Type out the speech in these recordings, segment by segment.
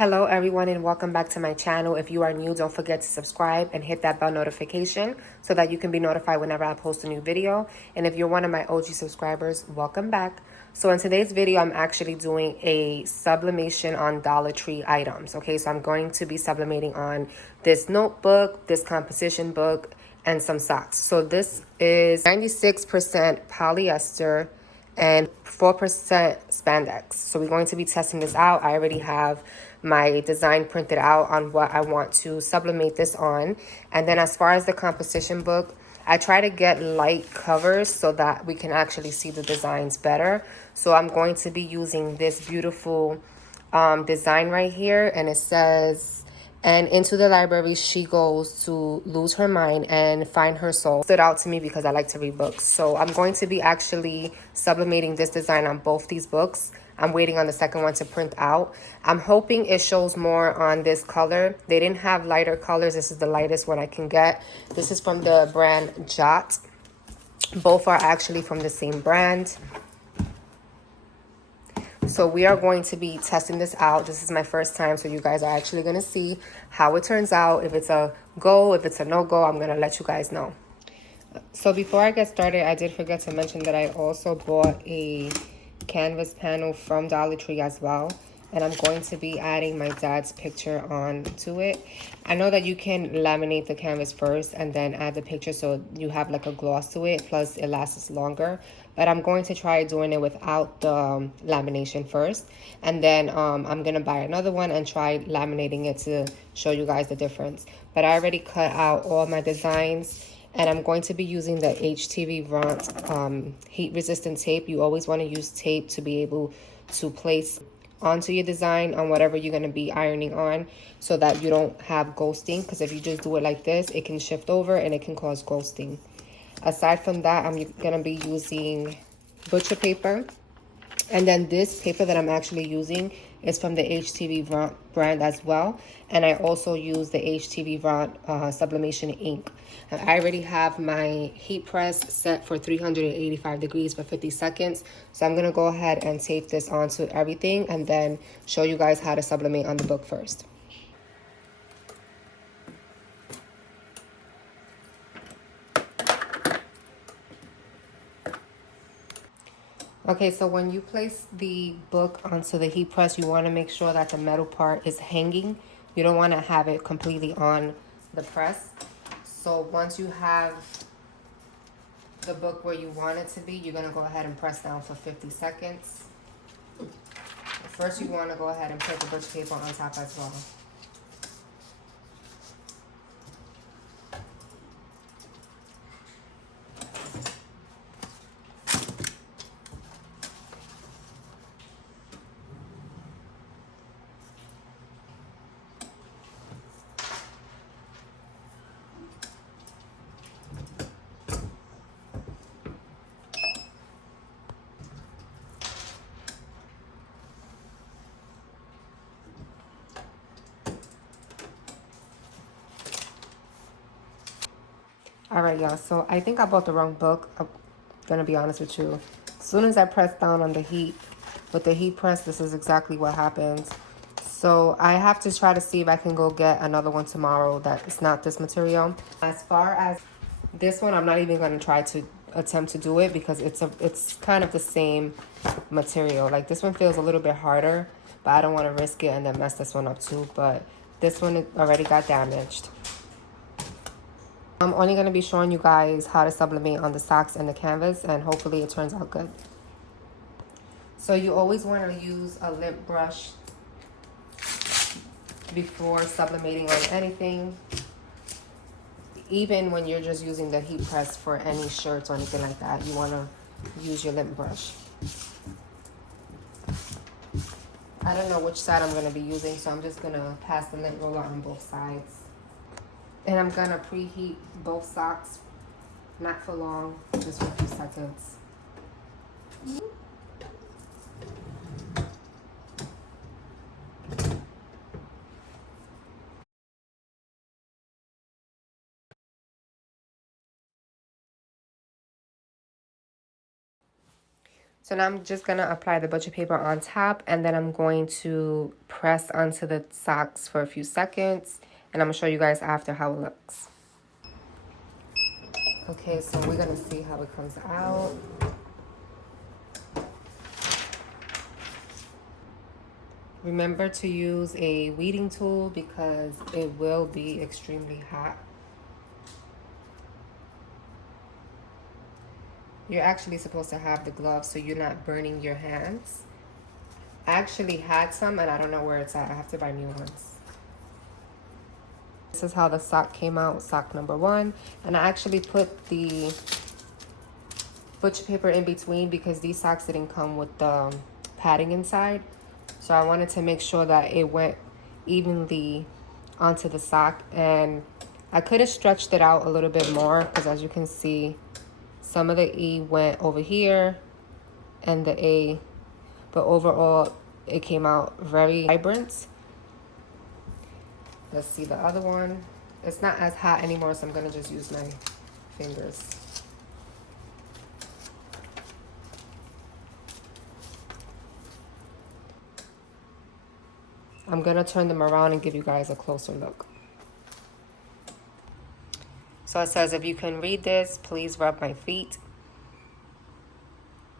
Hello everyone and welcome back to my channel. If you are new, don't forget to subscribe and hit that bell notification so that you can be notified whenever I post a new video. And if you're one of my OG subscribers, welcome back. So in today's video, I'm actually doing a sublimation on Dollar Tree items. Okay, so I'm going to be sublimating on this notebook, this composition book, and some socks. So this is 96% polyester and 4% spandex. So we're going to be testing this out. I already have my design printed out on what I want to sublimate this on. And then as far as the composition book, I try to get light covers so that we can actually see the designs better. So I'm going to be using this beautiful design right here, and it says, and into the library she goes to lose her mind and find her soul. Stood out to me because I like to read books. So I'm going to be actually sublimating this design on both these books. I'm waiting on the second one to print out. I'm hoping it shows more on this color. They didn't have lighter colors. This is the lightest one I can get. This is from the brand Jot. Both are actually from the same brand. So we are going to be testing this out. This is my first time, so you guys are actually going to see how it turns out. If it's a go, if it's a no-go, I'm going to let you guys know. So before I get started, I did forget to mention that I also bought a canvas panel from Dollar Tree as well. And I'm going to be adding my dad's picture on to it. I know that you can laminate the canvas first and then add the picture so you have like a gloss to it, plus it lasts longer. But I'm going to try doing it without the lamination first. And then I'm going to buy another one and try laminating it to show you guys the difference. But I already cut out all my designs. And I'm going to be using the HTV Ront heat resistant tape. You always want to use tape to be able to place onto your design on whatever you're going to be ironing on so that you don't have ghosting, because if you just do it like this, it can shift over and it can cause ghosting. Aside from that, I'm going to be using butcher paper. And then this paper that I'm actually using is from the HTV brand as well. And I also use the HTV Sublimation ink. I already have my heat press set for 385 degrees for 50 seconds. So I'm going to go ahead and tape this onto everything and then show you guys how to sublimate on the book first. Okay, so when you place the book onto the heat press, you want to make sure that the metal part is hanging. You don't want to have it completely on the press. So once you have the book where you want it to be, you're going to go ahead and press down for 50 seconds. First, you want to go ahead and put the butcher paper on top as well. All right, y'all. So I think I bought the wrong book. I'm gonna be honest with you. As soon as I press down on the heat, with the heat press, this is exactly what happens. So I have to try to see if I can go get another one tomorrow that is not this material. As far as this one, I'm not even gonna try to attempt to do it because it's kind of the same material. Like this one feels a little bit harder, but I don't want to risk it and then mess this one up too. But this one already got damaged. I'm only going to be showing you guys how to sublimate on the socks and the canvas, and hopefully it turns out good. So you always want to use a lip brush before sublimating on anything, even when you're just using the heat press for any shirts or anything like that. You want to use your lip brush. I don't know which side I'm going to be using, so I'm just going to pass the lint roller on both sides. And I'm going to preheat both socks, not for long, just for a few seconds. So now I'm just gonna apply the butcher paper on top, and then I'm going to press onto the socks for a few seconds, and I'm gonna show you guys after how it looks. Okay, so we're gonna see how it comes out. Remember to use a weeding tool because it will be extremely hot. You're actually supposed to have the gloves so you're not burning your hands. I actually had some and I don't know where it's at. I have to buy new ones. This is how the sock came out, sock number 1. And I actually put the butcher paper in between because these socks didn't come with the padding inside. So I wanted to make sure that it went evenly onto the sock. And I could have stretched it out a little bit more because as you can see, some of the E went over here and the A, but overall it came out very vibrant. Let's see the other one. It's not as hot anymore, so I'm gonna just use my fingers. I'm gonna turn them around and give you guys a closer look. So it says, if you can read this, please rub my feet.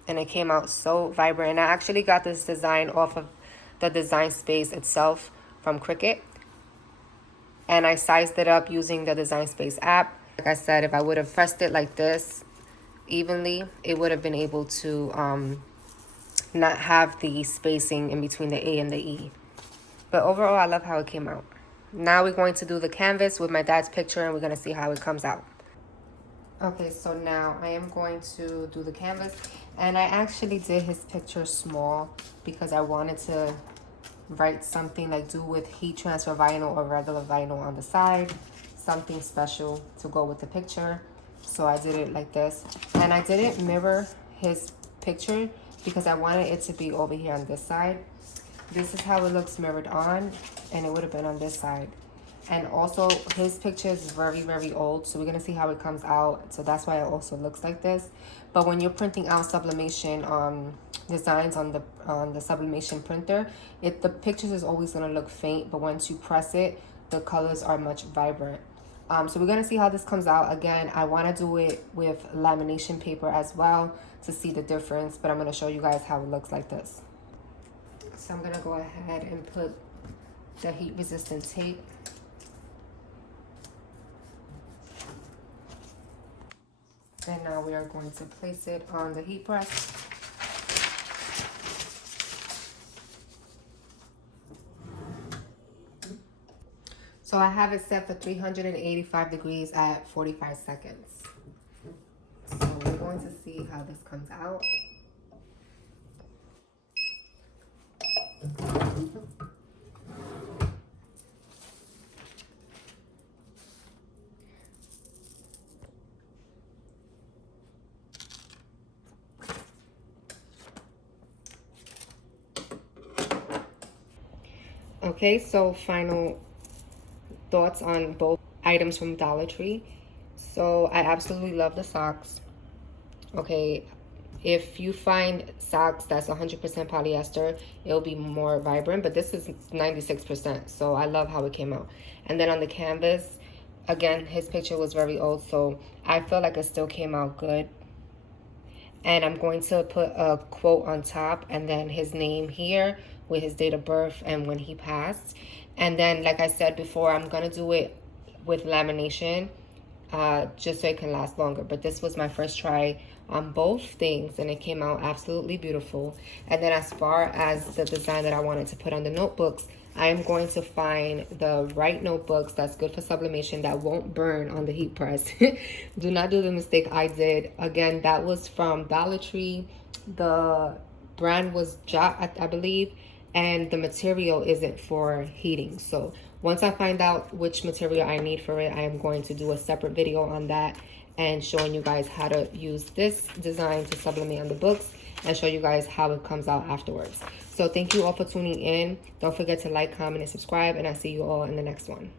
And it came out so vibrant. And I actually got this design off of the Design Space itself from Cricut. And I sized it up using the Design Space app. Like I said, if I would have pressed it like this evenly, it would have been able to not have the spacing in between the A and the E. But overall, I love how it came out. Now we're going to do the canvas with my dad's picture and we're going to see how it comes out. Okay, so now I am going to do the canvas. And I actually did his picture small because I wanted to write something like do with heat transfer vinyl or regular vinyl on the side. Something special to go with the picture. So I did it like this. And I didn't mirror his picture because I wanted it to be over here on this side. This is how it looks mirrored on, and it would have been on this side. And also his picture is very, very old, so we're gonna see how it comes out. So that's why it also looks like this. But when you're printing out sublimation designs on the sublimation printer, the pictures is always gonna look faint, but once you press it, the colors are much vibrant. So we're gonna see how this comes out. Again, I wanna do it with lamination paper as well to see the difference, but I'm gonna show you guys how it looks like this. So I'm gonna go ahead and put the heat resistant tape. And now we are going to place it on the heat press. So I have it set for 385 degrees at 45 seconds. So we're going to see how this comes out. Okay, so final thoughts on both items from Dollar Tree. So I absolutely love the socks. Okay, if you find socks that's 100% polyester, it'll be more vibrant, but this is 96%, so I love how it came out. And then on the canvas, again, his picture was very old, so I feel like it still came out good. And I'm going to put a quote on top and then his name here with his date of birth and when he passed. And then, like I said before, I'm gonna do it with lamination just so it can last longer. But this was my first try on both things and it came out absolutely beautiful. And then as far as the design that I wanted to put on the notebooks, I am going to find the right notebooks that's good for sublimation that won't burn on the heat press. Do not do the mistake I did. Again, that was from Dollar Tree. The brand was Jot, I believe, and the material isn't for heating. So once I find out which material I need for it, I am going to do a separate video on that and showing you guys how to use this design to sublimate on the books and show you guys how it comes out afterwards. So thank you all for tuning in. Don't forget to like, comment, and subscribe, and I'll see you all in the next one.